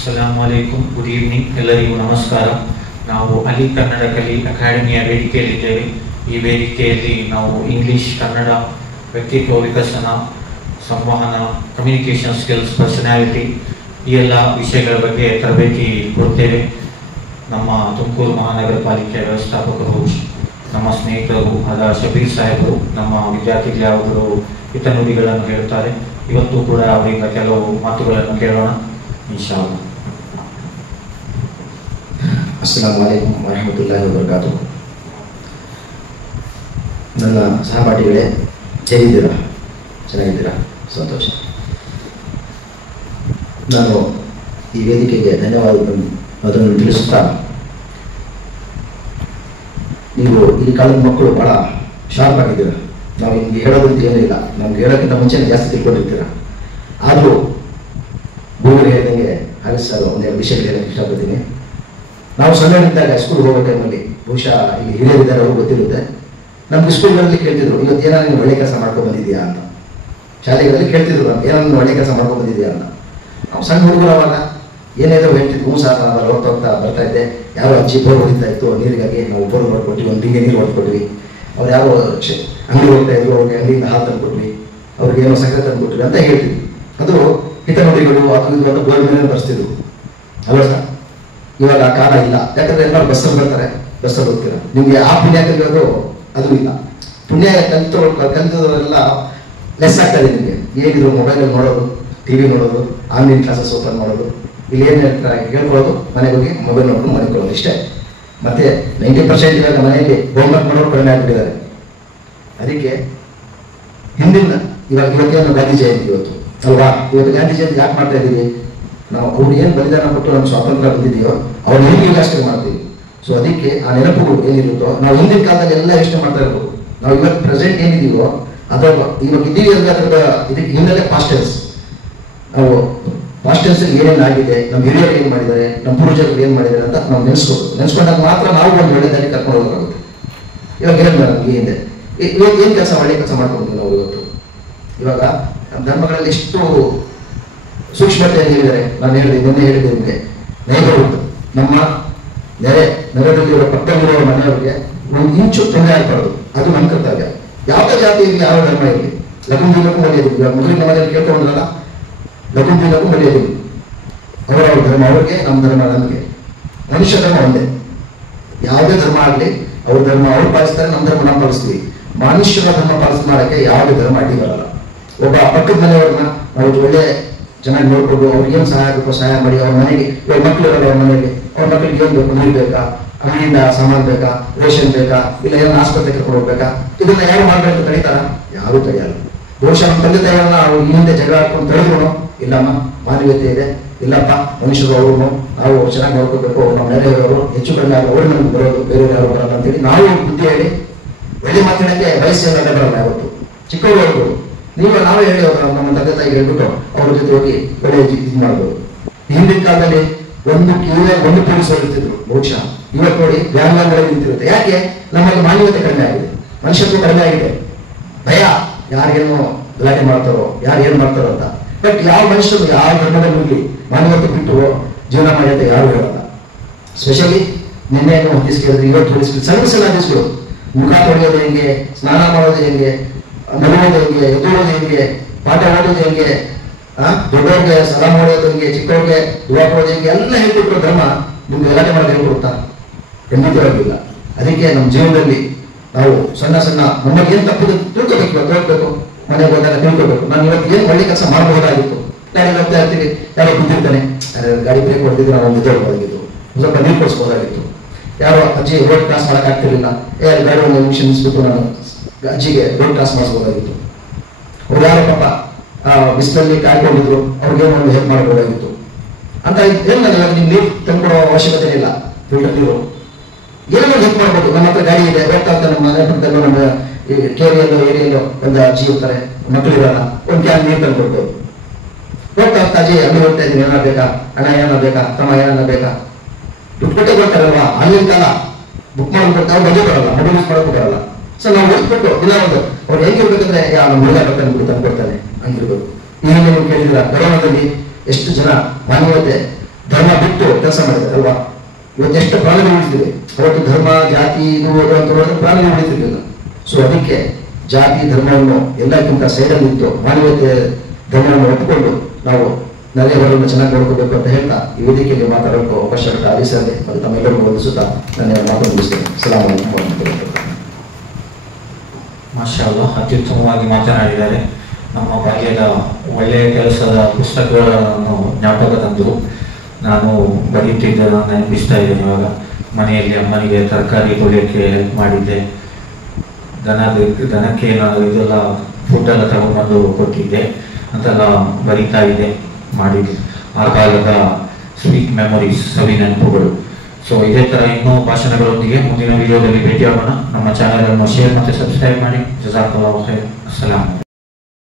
ಅಸ್ಸಲಾಮು ಅಲೈಕುಂ, good evening, ಎಲ್ಲರಿಗೂ ನಮಸ್ಕಾರ. ನಾವು ಅಲಿ ಕನ್ನಡ ಕಲಿ ಅಕಾಡೆಮಿಯ ವೇದಿಕೆಯಲ್ಲಿದ್ದೇವೆ. ಈ ವೇದಿಕೆಯಲ್ಲಿ ನಾವು ಇಂಗ್ಲಿಷ್, ಕನ್ನಡ, ವ್ಯಕ್ತಿತ್ವ ವಿಕಸನ, ಸಂವಹನ, ಕಮ್ಯುನಿಕೇಷನ್ ಸ್ಕಿಲ್ಸ್, ಪರ್ಸನಾಲಿಟಿ ಈ ಎಲ್ಲ ವಿಷಯಗಳ ಬಗ್ಗೆ ತರಬೇತಿ ಕೊಡ್ತೇವೆ. ನಮ್ಮ ತುಮಕೂರು ಮಹಾನಗರ ಪಾಲಿಕೆಯ ವ್ಯವಸ್ಥಾಪಕರು, ನಮ್ಮ ಸ್ನೇಹಿತರು ಆದ ಶಬೀರ್ ಸಾಹೇಬರು ನಮ್ಮ ವಿದ್ಯಾರ್ಥಿಗಳು ಯಾವುದರು ಹಿತನುಡಿಗಳನ್ನು ಹೇಳ್ತಾರೆ. ಇವತ್ತು ಕೂಡ ಅವರಿಂದ ಕೆಲವು ಮಾತುಗಳನ್ನು ಕೇಳೋಣ ಇನ್ಶಾಅಲ್ಲಾ. ಅಸ್ಸಲಾಮು ಅಲೈಕುಂ ವರಹಮತುಲ್ಲಾಹಿ ವಬರಕಾತುಹು. ನನ್ನ ಸಹಪಾಠಿಗಳೇ, ಹೇಗಿದ್ದೀರಾ? ಚೆನ್ನಾಗಿದ್ದೀರಾ? ಸಂತೋಷ. ನಾನು ಈ ವೇದಿಕೆಗೆ ಧನ್ಯವಾದಗಳನ್ನು ತಿಳಿಸುತ್ತಾ, ನೀವು ಈ ಕಾಲದ ಮಕ್ಕಳು ಭಾಳ ಶಾರ್ಪ್ ಆಗಿದ್ದೀರಾ. ನಾವು ನಿಮಗೆ ಹೇಳೋದಂತ ಏನೂ ಇಲ್ಲ, ನಮ್ಗೆ ಹೇಳೋಕ್ಕಿಂತ ಮುಂಚೆನೇ ಜಾಸ್ತಿ ತಿಳ್ಕೊಂಡಿರ್ತೀರ. ಆದರೂ ಭೂಮಿ ಹೇಳಿದಂಗೆ ಹಾರಿಸ್ ಸರ್ ಒಂದೆರಡು ವಿಷಯಗಳು ಹೇಳಕ್ಕೆ ಇಷ್ಟಪಡ್ತೀನಿ. ನಾವು ಸಣ್ಣವರಿದ್ದಾಗ ಸ್ಕೂಲ್ಗೆ ಹೋಗೋ ಟೈಮಲ್ಲಿ, ಬಹುಶಃ ಇಲ್ಲಿ ಹಿರಿಯರಿದ್ದಾರೆ ಅವ್ರಿಗೆ ಗೊತ್ತಿರುತ್ತೆ, ನಮ್ಗೆ ಸ್ಕೂಲ್ಗಳಲ್ಲಿ ಕೇಳ್ತಿದ್ರು, ಇವತ್ತು ಏನಾದ್ರು ನೀನು ಒಳ್ಳೆ ಕೆಲಸ ಮಾಡ್ಕೊಂಡು ಬಂದಿದ್ದೀಯಾ ಅಂತ. ಶಾಲೆಗಳಲ್ಲಿ ಕೇಳ್ತಿದ್ರು, ನಮ್ಗೆ ಏನಾದ್ರು ಒಳ್ಳೆ ಕೆಲಸ ಮಾಡ್ಕೊಂಡು ಬಂದಿದ್ದೀಯಾ ಅಂತ. ನಾವು ಸಣ್ಣ ಹುಡುಗರು ಅವಾಗ ಏನೇನೋ ಹೇಳ್ತಿದ್ವು. ಸರ್ ನಾನು ಹೋಗ್ತಾ ಬರ್ತಾ ಇದ್ದೆ, ಯಾರೋ ಅಜ್ಜಿ ಬೋರ್ ಹೊಡಿತಾ ಇತ್ತು ನೀರಿಗಾಗಿ, ನಾವು ಬೋರ್ ಹೊಡ್ಕೊಟ್ವಿ, ಒಂದು ಬಿಂಗೆ ನೀರು ಹೊಡ್ಕೊಟ್ವಿ. ಅವ್ರು ಯಾರೋ ಅಂಗಡಿ ಹೋಗ್ತಾ ಇದ್ರು, ಅವ್ರಿಗೆ ಅಂಗಡಿಯಿಂದ ಹಾಲು ತಂದುಕೊಟ್ವಿ, ಅವ್ರಿಗೆ ಏನೋ ಸಕ್ಕರೆ ತಂದುಕೊಟ್ವಿ ಅಂತ ಹೇಳ್ತಿದ್ವಿ. ಅದು ಹಿತನುಡಿಗಳು, ಅದು ಇದು ಅಂತ ಬೋರ್ಡ್ ಮೇಲೆ ಬರ್ತಿದ್ರು ಅಲ್ವಾ ಸರ್? ಇವಾಗ ಆ ಕಾಲ ಇಲ್ಲ, ಯಾಕಂದ್ರೆ ಎಲ್ಲರೂ ಬಸ್ಸಲ್ಲಿ ಬರ್ತಾರೆ, ಬಸ್ಸಲ್ಲಿ ಹೋಗ್ತೀರ. ನಿಮಗೆ ಆ ಪುಣ್ಯ ಕಲಿಯೋದು ಅದು ಇಲ್ಲ. ಪುಣ್ಯ ಕಲಿತೋರೆಲ್ಲ ಲೆಸ್ ಆಗ್ತಾ ಇದೆ ನಿಮಗೆ. ಹೇಗಿದ್ರು ಮೊಬೈಲಲ್ಲಿ ನೋಡೋದು, ಟಿವಿ ನೋಡೋದು, ಆನ್ಲೈನ್ ಕ್ಲಾಸಸ್ ಓಪನ್ ಮಾಡೋದು, ಇಲ್ಲಿ ಏನು ಹೇಳ್ಕೊಳ್ಳೋದು, ಮನೆಗೆ ಹೋಗಿ ಮೊಬೈಲ್ ನೋಡ್ಕೊಂಡು ಮನೆಕೊಳ್ಳೋದು, ಇಷ್ಟೇ. ಮತ್ತೆ 90% ಇವಾಗ ಮನೆಯಲ್ಲಿ ಹೋಮ್ವರ್ಕ್ ಮಾಡೋರು ಕಡಿಮೆ ಆಗಿಬಿಟ್ಟಿದ್ದಾರೆ. ಅದಕ್ಕೆ ಹಿಂದಿನ ಇವತ್ತೇನು ಗಾಂಧಿ ಜಯಂತಿ ಇವತ್ತು ಅಲ್ವಾ? ಇವತ್ತು ಗಾಂಧಿ ಜಯಂತಿ ಯಾಕೆ ಮಾಡ್ತಾ ಇದ್ದೀವಿ ನಾವು? ಅವ್ರು ಏನು ಬಲಿದಾನ ಕೊಟ್ಟು ನಮ್ಗೆ ಸ್ವಾತಂತ್ರ್ಯ ಬಂದಿದೆಯೋ ಅವ್ರ ನೆನಪಿಗೆ ಅಷ್ಟೇ ಮಾಡ್ತೀವಿ. ಸೊ ಅದಕ್ಕೆ ಆ ನೆನಪುಗಳು ಏನಿರುತ್ತೋ ನಾವು ಹಿಂದಿನ ಕಾಲದಲ್ಲಿ ಎಲ್ಲ ಯೋಚನೆ ಮಾಡ್ತಾ ಇರ್ಬೋದು. ನಾವು ಇವತ್ತು ಪ್ರೆಸೆಂಟ್ ಏನಿದೀವೋ ಅದರ ಇವಾಗ ಇದ್ದೀವಿ ಅಂದ್ರೆ ಅದರ ಇದಕ್ಕೆ ಹಿನ್ನೆಲೆ ಪಾಸ್ಟ್ ಟೆನ್ಸ್. ನಾವು ಪಾಸ್ಟ್ ಟೆನ್ಸಲ್ಲಿ ಏನೇನು ಆಗಿದೆ, ನಮ್ಮ ಹಿರಿಯರು ಏನು ಮಾಡಿದ್ದಾರೆ, ನಮ್ಮ ಪೂರ್ವಜರು ಏನು ಮಾಡಿದ್ದಾರೆ ಅಂತ ನಾವು ನೆನೆಸ್ಕೊಂಡಾಗ ಮಾತ್ರ ನಾವು ಒಂದು ಒಳ್ಳೆ ದಾರಿ ಕರ್ಕೊಂಡು ಹೋಗೋಕ್ಕಾಗುತ್ತೆ. ಇವಾಗ ಏನು ನಮಗೆ ಹಿಂದೆ ಇವತ್ತು ಏನು ಕೆಲಸ ಒಳ್ಳೆ ಕೆಲಸ ಮಾಡ್ಕೊಂಡು ನಾವು ಇವಾಗ ನಮ್ಮ ಧರ್ಮಗಳಲ್ಲಿ ಎಷ್ಟು ಸೂಕ್ಷ್ಮತೆಯಲ್ಲಿ ಹೇಳಿದ್ದಾರೆ. ನಾನು ನಿನ್ನೆ ಹೇಳಿದೆ ನಿಮಗೆ, ನೇಬರ್ಹುಡ್, ನಮ್ಮ ನೆರೆದಲ್ಲಿರೋ ಪಕ್ಕದಲ್ಲಿರೋ ಮನೆಯವರಿಗೆ ಒಂದು ಇಂಚು ತೊಂದರೆ ಆಗಬಾರ್ದು, ಅದು ನಮ್ಮ ಕರ್ತವ್ಯ. ಯಾವುದೇ ಜಾತಿ ಇರಲಿ, ಯಾವ ಧರ್ಮ ಇರಲಿ, ಲಗುನ್ ದಿನಕ್ಕೂ ಮರ್ಯಾದೆ. ಇವಾಗ ಮೊದಲಿನ ಮನೆಯಲ್ಲಿ ಕೇಳ್ಕೊಂಡ್ರಲ್ಲ, ಲಗುನ್ ದಿನಕ್ಕೂ ಮರ್ಯಾದೆ. ಅವರವ್ರ ಧರ್ಮ ಅವ್ರಿಗೆ, ನಮ್ಮ ಧರ್ಮ ನಮಗೆ. ಮನುಷ್ಯ ಧರ್ಮ ಒಂದೇ. ಯಾವುದೇ ಧರ್ಮ ಆಗಲಿ, ಅವ್ರ ಧರ್ಮ ಅವ್ರು ಪಾಲಿಸ್ತಾರೆ, ನಮ್ಮ ಧರ್ಮ ನಾವು ಪಾಲಿಸ್ತೀವಿ. ಮನುಷ್ಯರ ಧರ್ಮ ಪಾಲಿಸ್ ಮಾಡೋಕ್ಕೆ ಯಾವುದೇ ಧರ್ಮ ಅಡ್ಡಿ ಬರಲ್ಲ. ಒಬ್ಬ ಪಕ್ಕದ ಮನೆಯವ್ರನ್ನ ನಾವು ಒಳ್ಳೆ ಚೆನ್ನಾಗಿ ನೋಡ್ಕೊಂಡು ಅವ್ರಿಗೆ ಏನು ಸಹಾಯ ಬೇಕೋ ಸಹಾಯ ಮಾಡಿ. ಅವ್ರ ಮನೆಗೆ ಇವಾಗ ಮಕ್ಕಳು ಇರೋಲ್ಲ, ಅವ್ರ ಮನೆಯಲ್ಲಿ ಅವ್ರ ಮಕ್ಕಳಿಗೆ ಏನು ಬೇಕು, ನೀರು ಬೇಕಾ, ಅಂಗಡಿಯಿಂದ ಸಾಮಾನು ಬೇಕಾ, ರೇಷನ್ ಬೇಕಾ, ಇಲ್ಲ ಏನೋ ಆಸ್ಪತ್ರೆಗೆ ಕರ್ಕೊಂಡು ಹೋಗ್ಬೇಕಾ, ಇದನ್ನ ಯಾರು ಮಾಡಬೇಕು ತಡೀತಾರ? ಯಾರು ತಡೆಯಲ್ಲ. ಬಹುಶಃ ನಮ್ಮ ತಂದೆ ತಾಯಿಗಳನ್ನ ಅವ್ರು ಈ ಹಿಂದೆ ಜಗಳ ಹಾಕೊಂಡು ತಡೆದ್ರು, ಇಲ್ಲಮ್ಮ ಮಾನವೀಯತೆ ಇದೆ, ಇಲ್ಲಪ್ಪ ಮನುಷ್ಯರು ಅವರು ನಾವು ಚೆನ್ನಾಗಿ ನೋಡ್ಕೋಬೇಕು, ನಮ್ಮ ನೆರೆಯವರು ಹೆಚ್ಚು ಕಡಿಮೆ ಆಗ ಅವ್ರು ನಮ್ಗೆ ಬರೋದು, ಬೇರೆಯವ್ರು ಯಾರು ಬರಲ್ಲ ಅಂತೇಳಿ ನಾವು ಬುದ್ಧಿ ಹೇಳಿ ಒಳ್ಳೆ ಮಾತಾಡಕ್ಕೆ ವಯಸ್ಸಿನ ಬರಲ್ಲ. ಯಾವತ್ತು ಚಿಕ್ಕವರು ನೀವು ನಾವೇ ಹೇಳಿ ಅವ್ರು ನಮ್ಮ ತಂದೆ ತಾಯಿಗೆ ಹೇಳ್ಬಿಟ್ಟು ಅವ್ರ ಜೊತೆ ಹೋಗಿ ಒಳ್ಳೆ ಇದು ಮಾಡ್ಬೋದು. ಹಿಂದಿನ ಕಾಲದಲ್ಲಿ ಒಂದು ಪೊಲೀಸರು ಇರ್ತಿದ್ರು ಬಹುಶಃ. ಇವತ್ತು ನೋಡಿ ವ್ಯಾನ್ಗಳಲ್ಲಿ ನಿಂತಿರುತ್ತೆ. ಯಾಕೆ? ನಮ್ಮಲ್ಲಿ ಮಾನವೀಯತೆ ಕಡಿಮೆ ಆಗಿದೆ, ಮನುಷ್ಯತ್ವ ಕಡಿಮೆ ಆಗಿದೆ. ಭಯ, ಯಾರಿಗೇನು ಗಲಾಟೆ ಮಾಡ್ತಾರೋ, ಯಾರು ಏನು ಮಾಡ್ತಾರೋ ಅಂತ. ಬಟ್ ಯಾವ ಮನುಷ್ಯರು ಯಾವ ಧರ್ಮದಲ್ಲಿ ಹೋಗಿ ಮಾನವತೆ ಬಿಟ್ಟು ಜೀವನ ಮಾಡಿದ್ರೆ ಯಾರು ಹೇಳಲ್ಲ. ಸ್ಪೆಷಲಿ ನಿನ್ನೆ ಹದಿಸ್ ಕೇಳಿದ್ರೆ, ಇವತ್ತು ಹೊಡಿಸ್ಬಿಟ್ಟು ಸಣ್ಣ ಹದಿಸ್ಗಳು, ಮುಖ ತೊಳೆಯೋದು ಹೆಂಗೆ, ಸ್ನಾನ ಮಾಡೋದು ಹೆಂಗೆ, ನಗುವುದು ಹೆಂಗೆ, ಎದುರೋದು ಹೆಂಗೆ, ಪಾಠ ಓದೋದು ಹೆಂಗೆ, ದೊಡ್ಡವ್ರಿಗೆ ಸಲಾಮ್ ಮಾಡೋದು ಹೆಂಗೆ, ಚಿಕ್ಕವ್ರಿಗೆ ದುವಾ ಕೊಡೋದು ಹೆಂಗೆ ಎಲ್ಲ ಹೇಳ್ಕೊಟ್ರು ಧರ್ಮ ನಿಮ್ಗೆ ಗಲಾಟೆ ಮಾಡೋದು ಹೇಳ್ಕೊಡುತ್ತಾ? ಖಂಡಿತವಾಗಿಲ್ಲ. ಅದಕ್ಕೆ ನಮ್ಮ ಜೀವನದಲ್ಲಿ ನಾವು ಸಣ್ಣ ನಮಗೆ ಏನು ತಪ್ಪಿದೆ ತಿಳ್ಕೊಬೇಕು. ಇವತ್ತು ಹೋಗ್ಬೇಕು, ಮನೆಗೆ ಹೋದಾಗ ತಿಳ್ಕೊಬೇಕು, ನಾನು ಇವತ್ತು ಏನು ಒಳ್ಳೆ ಕೆಲಸ ಮಾಡಬಹುದಾಗಿತ್ತು. ಗಾಡಿ ಹೋಗ್ತಾ ಇರ್ತೀವಿ, ಯಾರೋ ಬಿದ್ದಿರ್ತಾನೆ, ಗಾಡಿ ಬ್ರೇಕ್ ಹೊಡೆದಿದ್ದು ನಾವು ನಿಂತೋಗ್ಬೋದಾಗಿತ್ತು, ಸ್ವಲ್ಪ ನೀರು ಕೊಡಿಸ್ಬೋದಾಗಿತ್ತು. ಯಾರೋ ಅಜ್ಜಿ ರೋಡ್ ಕ್ರಾಸ್ ಮಾಡೋಕ್ಕಾಗ್ತಿರ್ಲಿಲ್ಲ, ಗಾಡಿ ಒಂದು ನಿಮಿಷ ನಿಲ್ಲಿಸ್ಬಿಟ್ಟು ನಾನು ಅಜ್ಜಿಗೆ ರೋಡ್ ಕ್ರಾಸ್ ಮಾಡಿಸ್ಬೋದಾಗಿತ್ತು. ಅವ್ರು ಯಾರೋ ಪಾಪ ಬಿಸಿಲಲ್ಲಿ ಕಾಯ್ಕೊಂಡಿದ್ರು, ಅವ್ರಿಗೇನೋ ಒಂದು ಹೆಲ್ಪ್ ಮಾಡಬಹುದಾಗಿತ್ತು ಅಂತ. ಏನು ಇವಾಗ ನಿಮ್ಗೆ ನೀರು ತಂದ್ಕೊಡೋ ಅವಶ್ಯಕತೆ ಇಲ್ಲ, ಫಿಲ್ಟರ್ ನೀರು ಏನೋ ಹೆಲ್ಪ್ ಮಾಡ್ಬೋದು. ನಮ್ಮ ಹತ್ರ ಗಾಡಿ ಇದೆ, ಹೋಗ್ತಾ ಹೋಗ್ತಾ ನಮ್ಮ ಮನೆ ಪಕ್ಕದಲ್ಲೂ ನಮ್ಮ ಏರಿಯಲ್ಲೋ ಒಂದು ಅಜ್ಜಿ ಇರ್ತಾರೆ, ಮಕ್ಕಳಿರಲ್ಲ, ಒಂದು ಕ್ಯಾನ್ ನೀರು ತಂದು ಕೊಡ್ಬೋದು. ಹೋಗ್ತಾ ಹೋಗ್ತಾ ಅಜ್ಜಿ ಅಲ್ಲಿ ಹೋಗ್ತಾ ಇದ್ದೀನಿ, ಏನಾರ ಬೇಕಾ, ಹಣ ಏನಾರ ಬೇಕಾ, ತಮ್ಮ ಏನಾರ ಬೇಕಾ, ದುಡ್ಡು ಕೊಟ್ಟೆ ಕೊಡ್ತಾರಲ್ವಾ? ಆಗಿನ ಕಾಲ ಬುಕ್ ಮಾಡ್ಕೊಡ್ತಾ ಅವ್ರು ಬಂದು ಬರಲ್ಲ, ಮೊಬೈಲ್ ಯೂಸ್ ಮಾಡೋಕ್ಕೂ ಬರಲ್ಲ. ಸೊ ನಾವು ಓದ್ಬಿಟ್ಟು ದಿನ ಒಂದು ಅವ್ರು ಹೆಂಗಿರ್ಬೇಕಂದ್ರೆ ನಮ್ಮ ಹುಡುಗ ಬರ್ತಾನೆ, ತಂದು ಕೊಡ್ತಾನೆ ಹಂಗಿರ್ಬೇಕು. ಈಗ ನೀವು ಕೇಳಿದ್ರ ಕೊರೋನಾದಲ್ಲಿ ಎಷ್ಟು ಜನ ಮಾನವೀಯತೆ ಧರ್ಮ ಬಿಟ್ಟು ಕೆಲಸ ಮಾಡಿದ್ದಾರೆ ಅಲ್ವಾ. ಇವತ್ತು ಎಷ್ಟು ಪ್ರಾಣಿಗಳು ಉಳಿತಿವೆ, ಅವತ್ತು ಧರ್ಮ ಜಾತಿ ಇದು ಅಂತ ನೋಡಿದ್ರೆ ಪ್ರಾಣಿಗಳು ಉಳಿತಿರ್ಲಿಲ್ಲ. ಸೊ ಅದಕ್ಕೆ ಜಾತಿ ಧರ್ಮವನ್ನು ಎಲ್ಲಕ್ಕಿಂತ ಸೈಡಲ್ಲಿ ಇತ್ತು ಮಾನವೀಯತೆ ಧರ್ಮವನ್ನು ಒಪ್ಪಿಕೊಂಡು ನಾವು ನೆರೆಯವರನ್ನು ಚೆನ್ನಾಗಿ ನೋಡ್ಕೋಬೇಕು ಅಂತ ಹೇಳ್ತಾ ಈ ವೇದಿಕೆಯಲ್ಲಿ ಮಾತಾಡೋಕೆ ಅವಕಾಶ ಆಲಿಸದೆ ಮತ್ತು ತಮ್ಮೆಲ್ಲರಿಗೂ ವಂದಿಸುತ್ತಾ ನನ್ನ ಮಾತನ್ನು ಮುಗಿಸ್ತೇನೆ. ಸಲಾಮ್ ಅಲೈಕುಂ ವರಹಮತುಲ್ಲಾಹಿ ವಬರಕಾತುಹು. ಮಾಷಾ ಅಲ್ಲಾಹ್, ಅತ್ಯುತ್ತಮವಾಗಿ ಮಾತನಾಡಿದ್ದಾರೆ. ನಮ್ಮ ಬಾಲ್ಯದ ಒಳ್ಳೆಯ ಕೆಲಸದ ಪುಸ್ತಕಗಳನ್ನು ಜ್ಞಾಪಕ ತಂದರು. ನಾನು ಬರೀತಿದ್ದನ್ನು ನೆನಪಿಸ್ತಾ ಇದ್ದೇನೆ. ಇವಾಗ ಮನೆಯಲ್ಲಿ ಅಮ್ಮನಿಗೆ ತರಕಾರಿ ತೊಳೆಯೋಕ್ಕೆ ಹೆಲ್ಪ್ ಮಾಡಿದ್ದೆ, ದನಕ್ಕೆ ನಾನು ಇದೆಲ್ಲ ಫುಡ್ಡೆಲ್ಲ ತಗೊಂಡ್ಬಂದು ಕೊಟ್ಟಿದ್ದೆ ಅಂತೆಲ್ಲ ಬರೀತಾ ಇದ್ದೆ ಮಾಡಿದ್ದೆ. ಆ ಕಾಲದ ಸ್ವೀಟ್ ಮೆಮೊರೀಸ್, ಸವಿ ನೆನಪುಗಳು. ಸೊ ಇದೇ ಥರ ಇನ್ನೂ ಭಾಷಣಗಳೊಂದಿಗೆ ಮುಂದಿನ ವಿಡಿಯೋದಲ್ಲಿ ಭೇಟಿಯಾಗೋಣ. ನಮ್ಮ ಚಾನಲನ್ನು ಶೇರ್ ಮತ್ತು ಸಬ್ಸ್ಕ್ರೈಬ್ ಮಾಡಿ. ಜಜಾಕಲ್ಲಾಹು ಖೈರ್. ಅಸ್ಸಲಾಮು ಅಲೈಕುಂ.